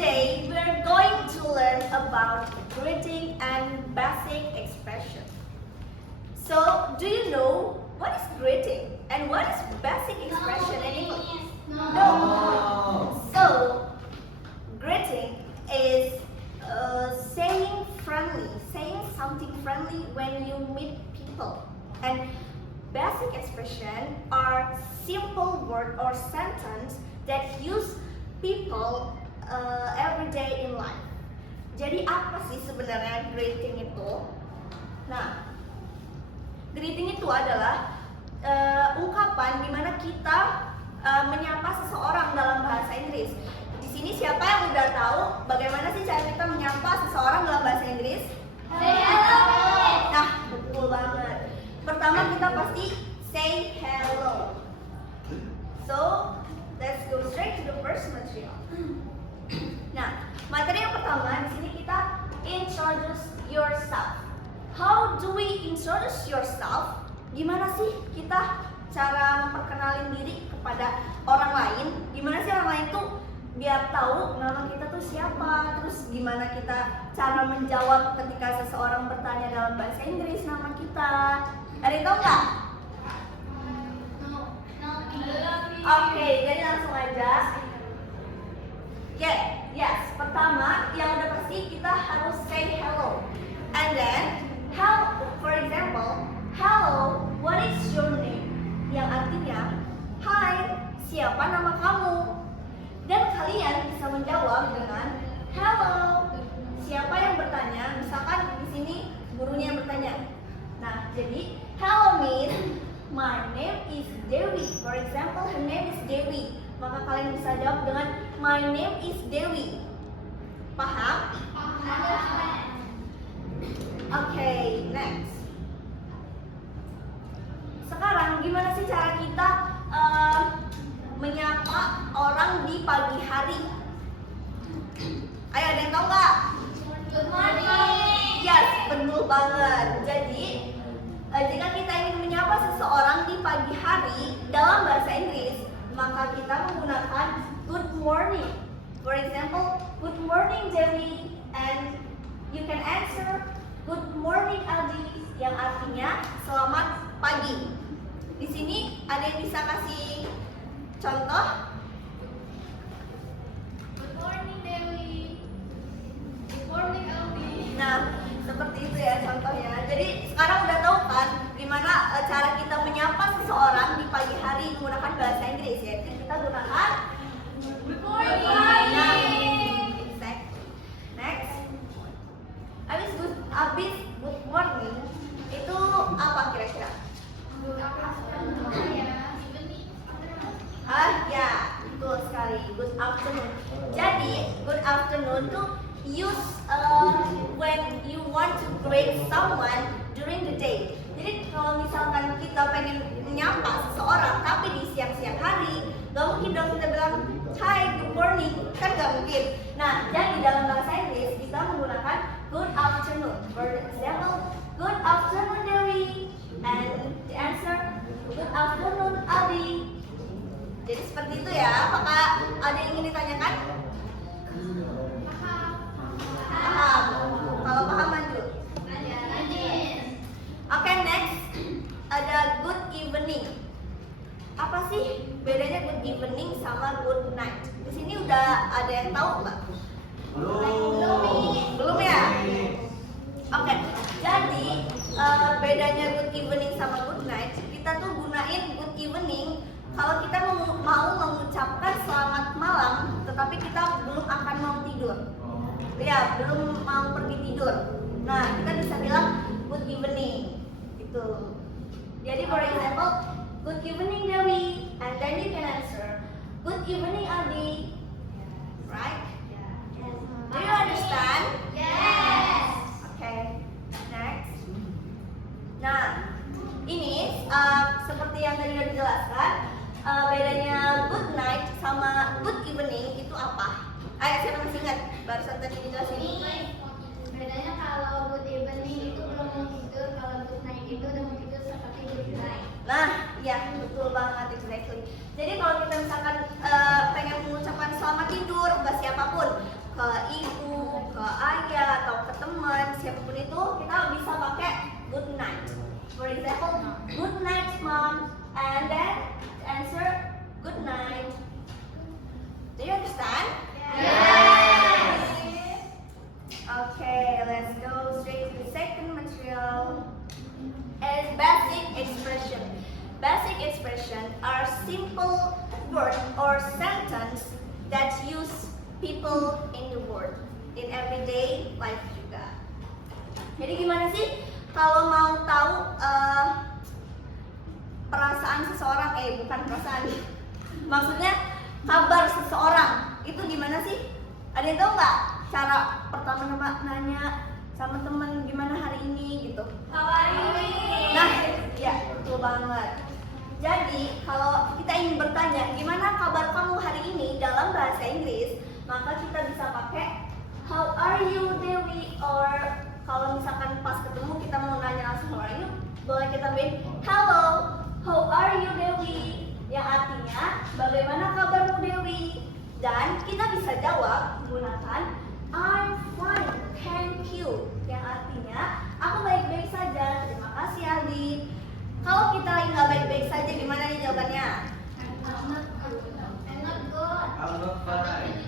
today we're going to learn about greeting and basic expression. So, do you know what is greeting and what is basic expression in English? No. So, greeting is saying something friendly when you meet people. And basic expression are simple word or sentence that use people every day in life. Jadi apa sih sebenarnya greeting itu? Nah, greeting itu adalah ungkapan di mana kita menyapa seseorang dalam bahasa Inggris. Di sini siapa yang udah tahu bagaimana sih cara kita menyapa seseorang dalam bahasa Inggris? Nah, betul banget. Pertama kita pasti say hello. So, let's go straight to the first material. Nah, materi yang pertama di sini kita introduce yourself. How do we introduce yourself? Gimana sih kita cara memperkenalin diri kepada orang lain? Gimana sih orang lain tuh biar tahu nama kita tuh siapa? Terus gimana kita cara menjawab ketika seseorang bertanya dalam bahasa Inggris nama kita? Ada yang tahu nggak? Oke, jadi langsung aja. Yes. Pertama, yang udah pasti kita harus say hello. And then, for example, hello, what is your name? Yang artinya, hai, siapa nama kamu? Dan kalian bisa menjawab dengan hello. Siapa yang bertanya? Misalkan di sini gurunya yang bertanya. Nah, jadi hello means my name is Dewi. For example, her name is Dewi. Maka kalian bisa jawab dengan my name is Dewi. Paham? Oke, next. Sekarang gimana sih cara kita menyapa orang di pagi hari? Ayo, ada yang tahu nggak? Good morning. Yes, betul banget. Jadi jika kita ingin menyapa seseorang di pagi hari dalam bahasa Inggris, maka kita menggunakan good morning. For example, good morning Dewi, and you can answer good morning Aldi, yang artinya selamat pagi. Di sini ada yang bisa kasih contoh? Good morning Dewi. Good morning Aldi. Nah, seperti itu ya contohnya. Jadi sekarang udah tahu kan gimana cara kita menyapa seseorang di pagi hari menggunakan bahasa Inggris, yaitu kita gunakan good morning. Exactly. Next. Abis good morning itu apa kira-kira? Good afternoon. Ya, betul sekali. Good afternoon. Jadi good afternoon tuh use when you want to greet someone during the day. Jadi kalau misalkan kita pengen menyapa seseorang tapi di siang-siang hari, gak mungkin dong kita bilang hi, good morning, kan gak mungkin. Nah, jadi dalam bahasa Inggris kita menggunakan good afternoon. For example, good afternoon Dewi, and the answer good afternoon Adi. Jadi seperti itu ya. Apakah ada yang ingin ditanyakan? Paham. Kalau paham lanjut. Oke, next ada good evening. Apa sih bedanya good evening sama good night? Di sini udah ada yang tahu nggak? Belum ya? Oke, jadi bedanya good evening sama good night, kita tuh gunain good evening kalau kita mau mengucapkan selamat malam, tetapi kita belum akan mau tidur. Ya, belum mau pergi tidur. Nah, kita bisa bilang good evening. Gitu. Jadi for example, good evening Dewi, and then you can answer good evening Adi. Right? Do you understand? Yes. Okay. Next. Nah, ini seperti yang tadi sudah dijelaskan, bedanya good night sama good evening itu apa? Ayo, siapa masih ingat? Barusan tadi dijelasin. Bedanya kalau good evening itu belum mau tidur, kalau good night itu udah mau tidur seperti good night. Nah, ya betul banget, exactly. Jadi kalau kita misalkan pengen mengucapkan selamat tidur, buat siapapun, people in the world, in everyday life juga. Jadi gimana sih kalau mau tahu perasaan seseorang, bukan perasaan, maksudnya kabar seseorang itu gimana sih? Ada yang tahu nggak cara pertama nanya sama temen gimana hari ini gitu? Nah, ya betul banget. Jadi kalau kita ingin bertanya gimana kabar kamu hari ini dalam bahasa Inggris, maka kita bisa pakai how are you Dewi, or kalau misalkan pas ketemu kita mau nanya langsung how are you, boleh kita bilang hello, how are you Dewi, yang artinya bagaimana kabarmu Dewi, dan kita bisa jawab menggunakan I'm fine, thank you, yang artinya aku baik-baik saja, terima kasih Aldi. Kalau kita lagi nggak baik-baik saja, gimana nih jawabannya? I'm not fine.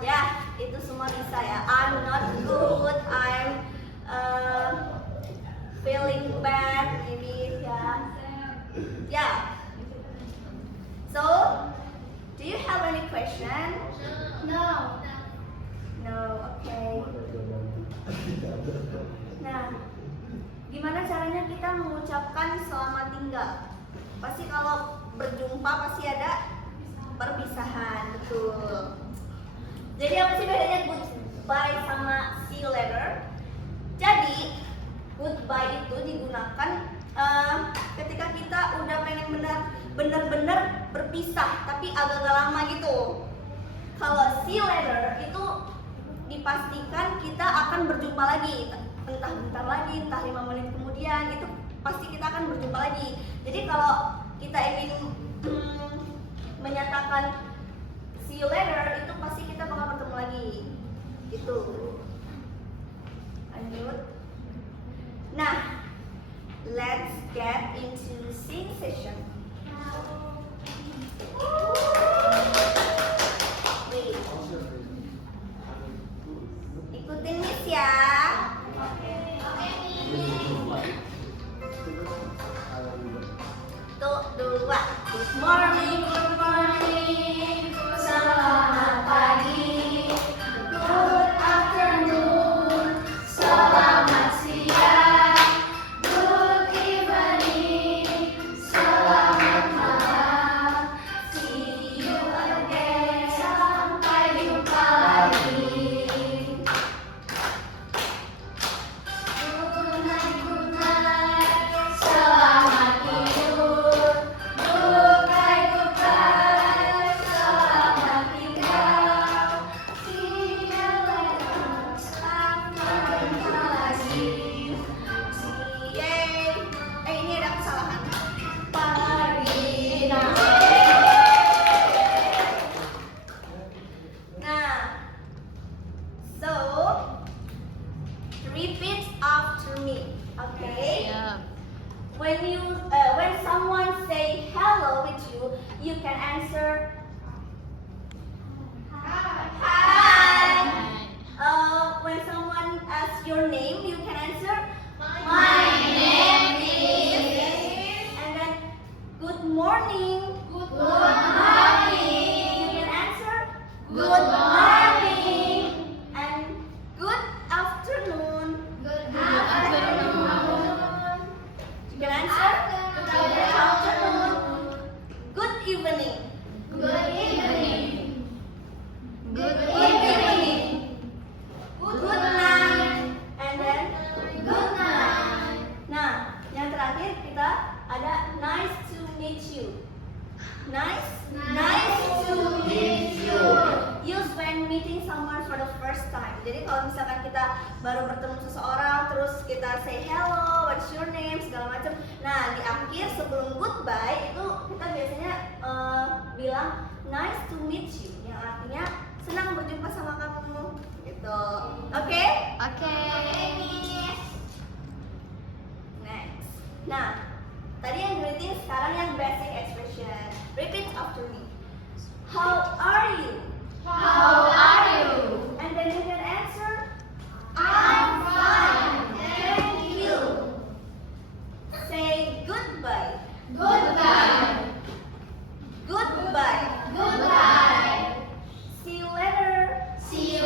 Ya, itu semua bisa ya. I'm not good, I'm feeling bad, maybe ya. Ya. So, do you have any question? No. No, okay. Nah, gimana caranya kita mengucapkan selamat tinggal? Pasti kalau berjumpa pasti ada perpisahan, betul. Jadi apa sih bedanya goodbye sama see you later? Jadi goodbye itu digunakan ketika kita udah pengen bener-bener berpisah, tapi agak-agak lama gitu. Kalau see you later itu dipastikan kita akan berjumpa lagi, entah bentar lagi, entah 5 menit kemudian, itu pasti kita akan berjumpa lagi. Jadi kalau kita ingin menyatakan see you later, itu pasti kita bakal bertemu lagi gitu. Lanjut. Nah, let's get into sing session. Wait. Ikutin Miss ya. Tuh, dua. Good morning, good morning. Selamat pagi. Good afternoon. Selamat siang. Good evening. Selamat malam. See you again. Sampai jumpa lagi. Good night, good night. Selamat tidur. Goodbye, goodbye. Selamat tinggal. See you later. Sampai jumpa lagi. Yeay. Ini ada kesalahan. Pagi. Nah, so repeat after me, okay? When someone say hello with you, you can answer hi. When someone asks your name, you can answer my name is, and then good morning. Good morning. You can answer good morning, and good afternoon. Good afternoon. You can answer good afternoon. Good evening. Good evening. Good evening. Good night. And then good night. Nah, yang terakhir kita ada nice to meet you. Nice to meet you. Use when meeting someone for the first time. Jadi kalau misalkan kita baru bertemu seseorang, terus kita say hello, what's your name, segala macam. Nah, di akhir sebelum goodbye itu kita biasanya bilang nice to meet you, yang artinya senang berjumpa sama kamu. Gitu. Oke? Oke. Next. Nah, tadi yang greeting, sekarang yang basic expression. Repeat after me. How are you? How are you? And then you can answer I'm fine. thank you. Say goodbye. Goodbye. Goodbye. Goodbye. See you later. See you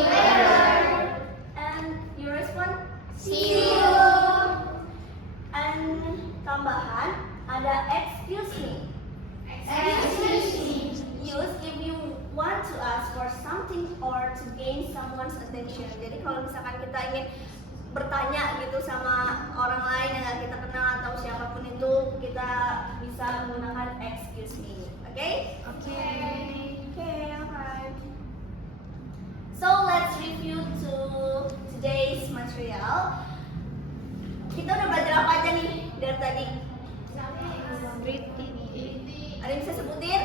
attention. Jadi kalau misalkan kita ingin bertanya gitu sama orang lain yang nggak kita kenal atau siapapun itu, kita bisa menggunakan excuse me. Oke? Alright. So let's review to today's material. Kita udah belajar apa aja nih dari tadi? Ada yang bisa sebutin?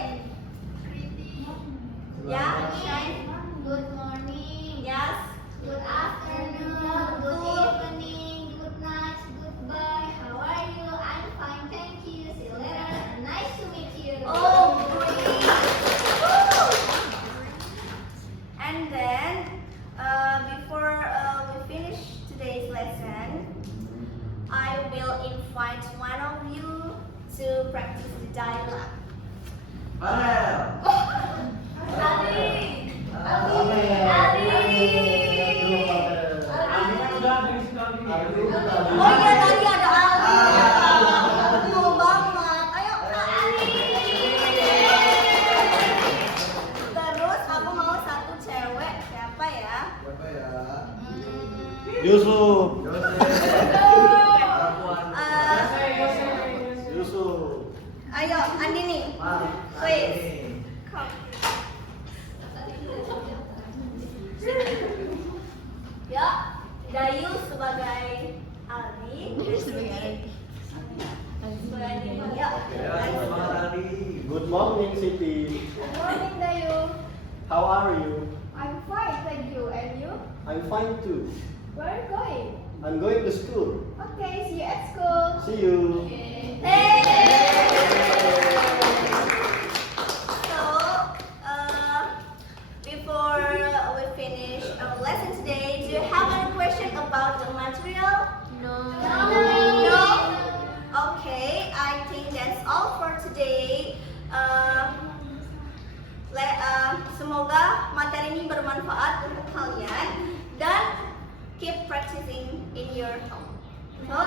Ya, Shine. Good morning. Yes. Good afternoon. Good evening. Good night. Goodbye. How are you? I'm fine, thank you. See you later. Nice to meet you. Oh, great. Woo! And then, before we finish today's lesson, I will invite one of you to practice the dialogue. Farel. Ali. Oh iya, tadi ada Ali. Mau banget. Ayo, Kak Ali. Terus aku mau satu cewek. Siapa ya? Siapa ya? Yusuf. Eh, Yusuf. Ayo, Andini. Please. Come. Ya, Dayu sebagai Ali. Sebagai Andini. Ya. Semangat Ali. Good morning, Siti. Good morning, Dayu. How are you? I'm fine, thank you. And you? I'm fine too. Where are you going? I'm going to school. Okay, see you at school. See you. Hey! So, before we finish our lesson today, do you have any question about the material? No. No? Okay, I think that's all for today. Semoga materi ini bermanfaat untuk kalian dan keep practicing in your home. So,